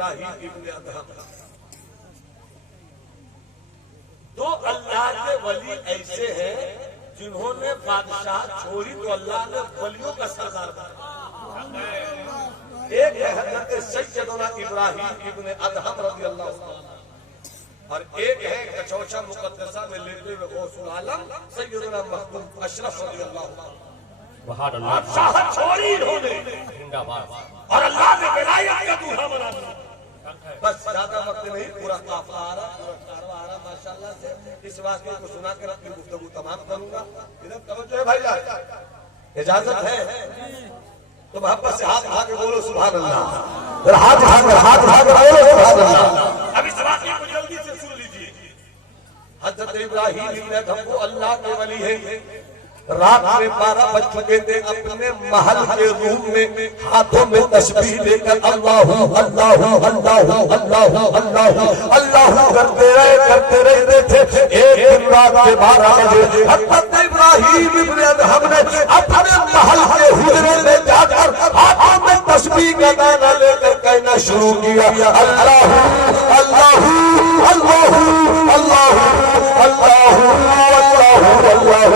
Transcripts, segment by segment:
इब्राहिम इब्न अदहम। तो अल्लाह के वली ऐसे हैं जिन्होंने बादशाह छोड़ी तो अल्लाह ने वलियों का सरदार बनाया। एक है हजरत सैयदना इब्राहिम इब्न अदहम रज़ी अल्लाह अन्हु और एक है कचौचा मुकद्दसा में लेते हुए गौसुल आलम सैयदना महबूब अशरफ रज़ी अल्लाह अन्हु। बादशाह छोड़ी इन्होंने और अल्लाह ने विलायत का दूल्हा बना दिया। बस ज्यादा वक्त नहीं, पूरा काफिला आ रहा माशाल्लाह से। इस वाक़े को सुना कर अपनी गुफ्तगू तमाम करूंगा। इधर तवज्जो है भाई, इजाजत है तो मोहब्बत से हाथ उठा के बोलो सुभान अल्लाह। हाथ उठा कर बोलो सुभान अल्लाह। अब इस वाक़े को जल्दी से सुन लीजिए। हज़रत इब्राहिम इब्न अदहम को अल्लाह के वली है। रात में 12 बज चुके थे। अपने महल के रूम में हाथों में तस्बीह लेकर अल्लाह अल्लाह अल्लाह अल्लाह अल्लाह अल्लाह करते रहे थे। एक दिन रात के 12 बजे हज़रत इब्राहिम इब्न अदहम ने अपने महल के हुजरे में जाकर हाथों में तस्बीह का गाना लेकर कहना शुरू किया अल्लाह अल्लाह अल्लाह अल्लाह अल्लाह अल्लाह।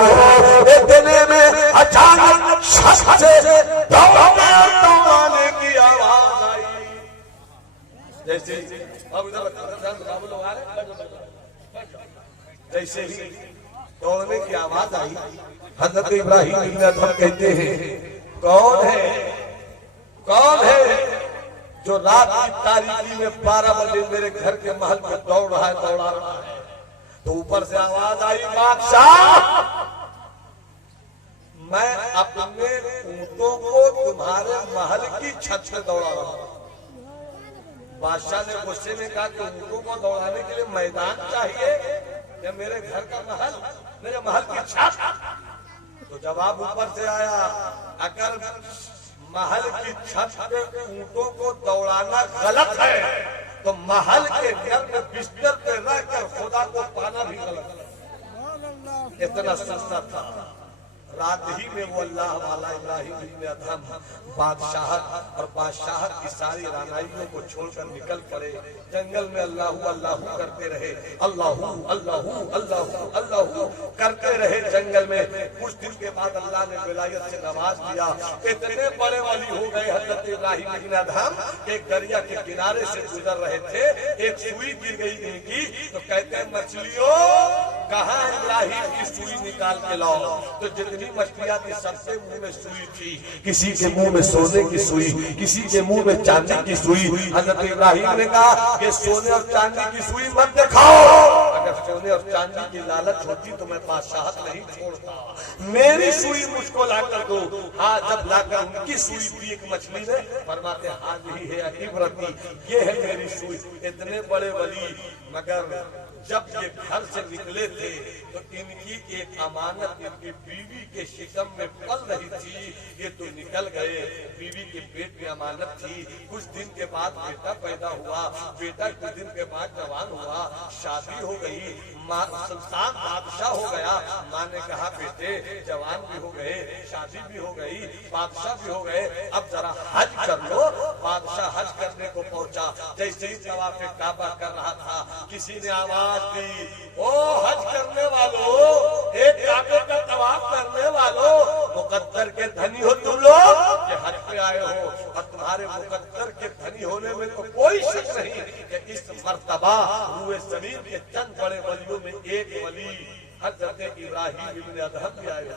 इतने में अचानक छत से दौड़ने की आवाज आई। जैसे अब जैसे ही दौड़ने की आवाज आई, हजरत इब्राहिम इब्न अदहम कहते हैं कौन है जो रात की तारीकी में 12 बजे मेरे घर के महल में दौड़ा रहा है। तो ऊपर से आवाज आई बादशाह मैं अपने ऊंटों को तुम्हारे महल की छत से दौड़ा रहा हूं। बादशाह ने गुस्से में कहा कि ऊंटों को दौड़ाने के लिए मैदान चाहिए या मेरे घर का महल, मेरे महल की छत? तो जवाब ऊपर से आया अगर महल की छत पे ऊंटों को दौड़ाना गलत है तो महल के घर में बिस्तर पे रहकर खुदा को पाना भी गलत है। इतना सस्ता था। रात ही में वो अल्लाह वाला इब्राहिम इब्न अदहम बादशाह और बादशाह की सारी रानाइयों को छोड़कर निकल पड़े। जंगल में अल्लाह अल्लाह करते रहे, अल्लाह अल्लाह अल्लाह अल्लाह करते रहे जंगल में। कुछ दिन के बाद अल्लाह ने विलायत से नवाज दिया। इतने बड़े वली हो गए हजरत इब्राहिम इब्न अदहम एक दरिया के किनारे से गुजर रहे थे, एक सुई गिर गई इनकी। तो कहते हैं मछलियों कहाँ इब्राहिम की सुई निकाल के लाओ। तो जितनी मछलियां थी सबसे मुंह में सुई थी, किसी के मुंह में सोने की सुई, किसी के मुंह में चांदी की सुई। हजरत इब्राहिम ने कहा कि सोने और चांदी की सुई मत दिखाओ, अगर सोने और चांदी की लालच होती तो मैं बादशाहत नहीं छोड़ता, मेरी सुई मुझको लाकर दो। हाँ जब लाकर उनकी सुई दी एक मछली ने, फरमाते हाथ ही है इब्रती, ये है मेरी सुई। इतने बड़े वली मगर जब ये घर से निकले थे तो इनकी एक अमानत इनकी बीवी के शिकम में पल रही थी। ये तो निकल गए, बीवी के पेट में अमानत थी। कुछ दिन के बाद बेटा पैदा हुआ, बेटा कुछ दिन के बाद जवान हुआ, शादी हो गई, संतान बादशाह हो गया। माँ ने कहा बेटे जवान भी हो गए, शादी भी हो गई, बादशाह भी हो गए, अब जरा हज कर लो। बादशाह हज करने को पहुंचा। जैसे ही तवाफ काबा कर रहा था किसी ने आवाज दी, ओ हज करने वालों, एक काबे का तवाफ करने वालों, मुकद्दर के धनी हो तुम लोग कि हज पे आए हो। और तुम्हारे मुकद्दर के धनी होने में तो कोई शक नहीं कि इस मर्तबा रूए ज़मीन के चंद बड़े वलियों में एक वली हजरत इब्राहिम इब्न अदहम भी आए।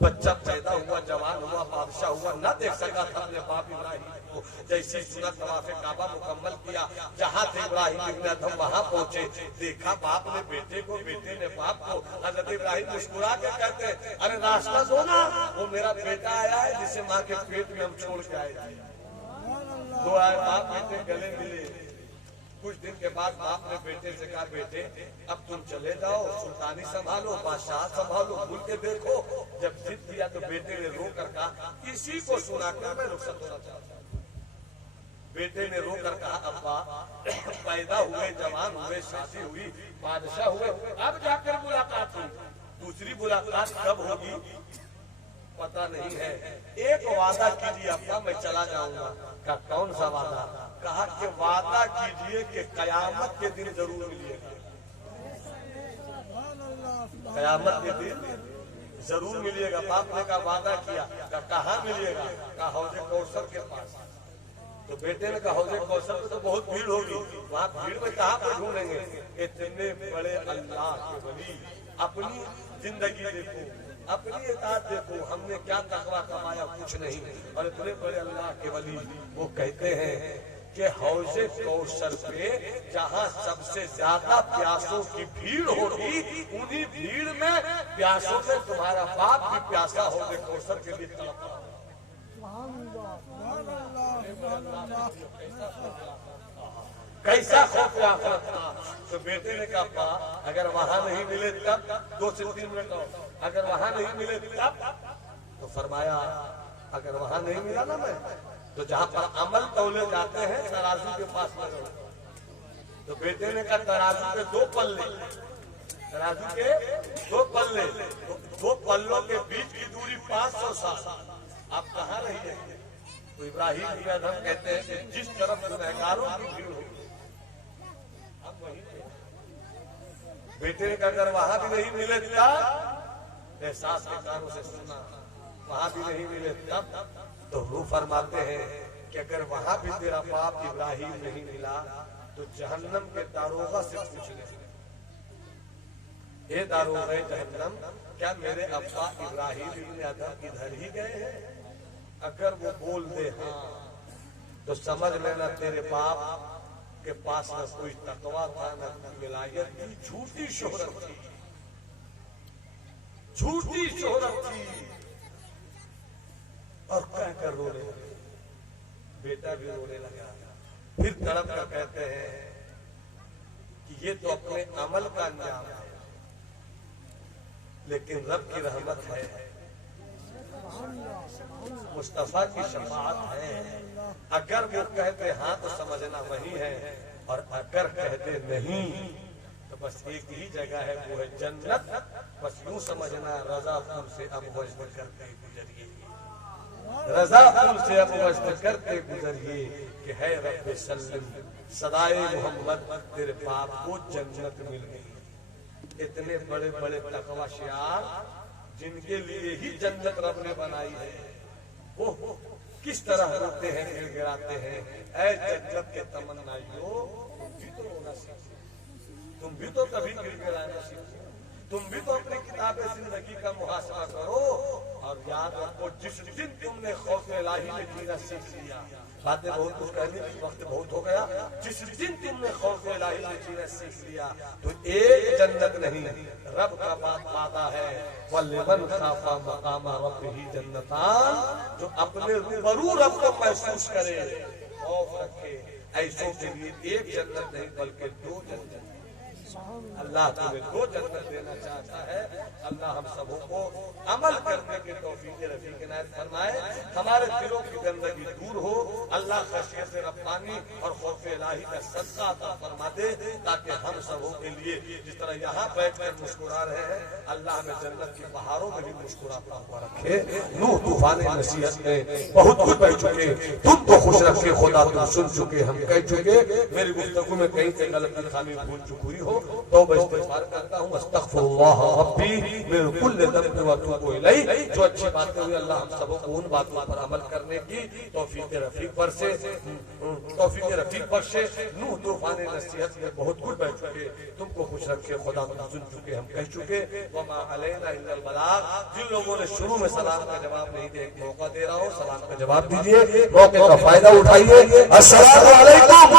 बच्चा पैदा हुआ, जवान हुआ, बादशाह हुआ, न देख सका था अपने बाप इब्राहिम को। जैसे सुना तवाफ़े काबा मुकम्मल किया, जहाँ थे इब्राहिम इब्न अदहम वहाँ पहुँचे, देखा बाप ने बेटे को, बेटे ने बाप को। हजरत इब्राहिम मुस्कुरा के कहते अरे रास्ता दो ना, वो मेरा बेटा आया है जिसे माँ के पेट में हम छोड़ के आए थे। दो आए बाप बेटे गले मिले। कुछ दिन के बाद बाप ने बेटे से कहा बेटे अब तुम चले जाओ, सुल्तानी संभालो, बादशाह संभालो, भूल के देखो। जब जिद किया तो बेटे ने रो कर कहा किसी को सुनाकर मैं रुखसत होना चाहता हूँ। बेटे ने रो कर कहा अब्बा पैदा हुए, जवान हुए, शादी हुई, बादशाह हुए, अब जाकर मुलाकात हुई, दूसरी मुलाकात कब होगी पता नहीं है। एक वादा कीजिए अब्बा मैं चला जाऊंगा। का कौन सा वादा? कहा कि वादा कीजिए कि कयामत के दिन जरूर मिलिएगा, कयामत के दिन जरूर मिलिएगा। बाप ने का वादा किया, कहाँ मिलिएगा? कहा हौजे कौशल के पास। तो बेटे ने कहा हौजे कौशल में तो बहुत भीड़ होगी, वहाँ भीड़ में कहाँ पर ढूंढेंगे? इतने बड़े अल्लाह के वली, अपनी जिंदगी देखो, अपनी इताअत देखो, हमने क्या तकवा कमाया, कुछ नहीं, और इतने बड़े अल्लाह के वली वो कहते हैं कि हौजे कौशल पे जहाँ सबसे ज्यादा प्यासों की भीड़ होगी, उन्हीं भीड़ में प्यासों में तुम्हारा बाप भी प्यासा हौजे कौशल के लिए तड़पा। कैसा खौफ आखिरत था। तो बेटे ने कहा अगर वहां नहीं मिले तब, 2 से 3 मिनट और, अगर वहां नहीं मिले तब। तो फरमाया अगर वहां नहीं मिला ना मैं, तो जहाँ पर अमल तौले जाते हैं तराजू के पास में रहो। तो बेटे ने कहा तराजू के 2 पल्ले, तराजू के 2 पल्ले, 2 पल्लों के बीच की दूरी 500 साल, आप कहाँ रहिए? तो इब्राहिम भी अदम कहते हैं कि जिस तरफ गुनहगारों की भीड़ हो, हम वहीं पे। बेटे ने कहा अगर वहां भी नहीं मिले तब, एहसास के कानों से सुना, वहां भी नहीं मिले तब। तो वो फरमाते हैं कि अगर वहां भी तेरा बाप इब्राहिम नहीं मिला तो जहन्नम के दारोगा से पूछ ले, ये दारोगा जहन्नम, क्या मेरे अब्बा इब्राहिम इब्न अदम इधर ही गए हैं? अगर वो बोल दे हाँ, तो समझ लेना तेरे बाप के पास न कोई तकवा था, न विलायत थी, झूठी शोहरत थी, झूठी शोहरत थी। और कह कर रोने लगे, बेटा भी रोने लगा। फिर तड़प कर कहते हैं कि ये तो अपने अमल का अंजाम है, लेकिन रब की रहमत है, मुस्तफा की शफाअत है। अगर वो कहते हाँ तो समझना वही है, और अगर कहते नहीं तो बस एक ही जगह है, वो है जन्नत। बस यूं समझना रजा फूल से अब वज्द करते गुजरिए, रजा फूल से अब वज्द करते गुजरिए कि है रब्बे सल्लम सदाए मोहम्मद, तेरे बाप को जन्नत मिल गई। इतने बड़े बड़े तकवा शियार जिनके लिए ही जन्नत रब ने बनाई है, वो किस तरह रोते हैं, गिड़गिड़ाते हैं। ऐ जन्नत के तमन्नाइयों, तुम भी तो रोना सीखो, तुम भी तो कभी गिड़गिड़ाना सीखो, तुम भी तो अपनी किताब जिंदगी का मुहासबा करो। और याद रखो जिस दिन तुमने खौफ इलाही में जीना सीख लिया, बातें बहुत कुछ कहने की वक्त बहुत हो गया, जिस दिन तुमने खौफ इलाही में जीना सीख लिया तो एक जन्नत नहीं, रब का वादा है, वलिमन खाफा मकाम रब्बिही जन्नतान, जो अपने रूबरू रब को महसूस करे, खौफ रखे, ऐसों के लिए एक जन्नत नहीं बल्कि 2 जन्नत। अल्लाह तुम्हें 2 जन्नत देना चाहता है। अल्लाह हम सबों को अमल करने के तौफीक रफीक इनायत फरमाए, हमारे दिलों की गंदगी दूर हो। अल्लाह खशियत रब्बानी और खौफ इलाही का सदका अता फरमा दे, ताकि हम सबों के लिए जिस तरह यहाँ बैठकर मुस्कुरा रहे हैं, अल्लाह में जन्नत की पहाड़ों में भी मुस्कुराता हुआ रखे। नूह तूफान नसीहत में बहुत कुछ बह चुके, तुम तो खुश रखे खुदा, तुम सुन चुके, हम कह चुके। मेरी गुफ्तगू में कहीं से गलती खामी भूल चुकी हुई हो तो मैं इस्तिग़फ़ार करता हूँ, अस्तग़फ़िरुल्लाह रब्बी मिन कुल्लि ज़ंबिन व अतूबु इलैहि। जो अच्छी बातें हुई अल्लाह हम सबों को उन बातों पर अमल करने की तौफीक रफीक बख्शे, तौफीक रफीक बख्शे। नूह तूफान नसीहत में बहुत कुछ बह चुके, तुमको खुश रखे खुदा, तुम सुन चुके, हम कह चुके। वमा अलैना इल्लल बलाग। जिन लोगों ने शुरू में सलाम का जवाब नहीं दिया, एक मौका दे रहा हूँ, सलाम का जवाब दीजिए, मौके का फायदा उठाइए। अस्सलामु अलैकुम।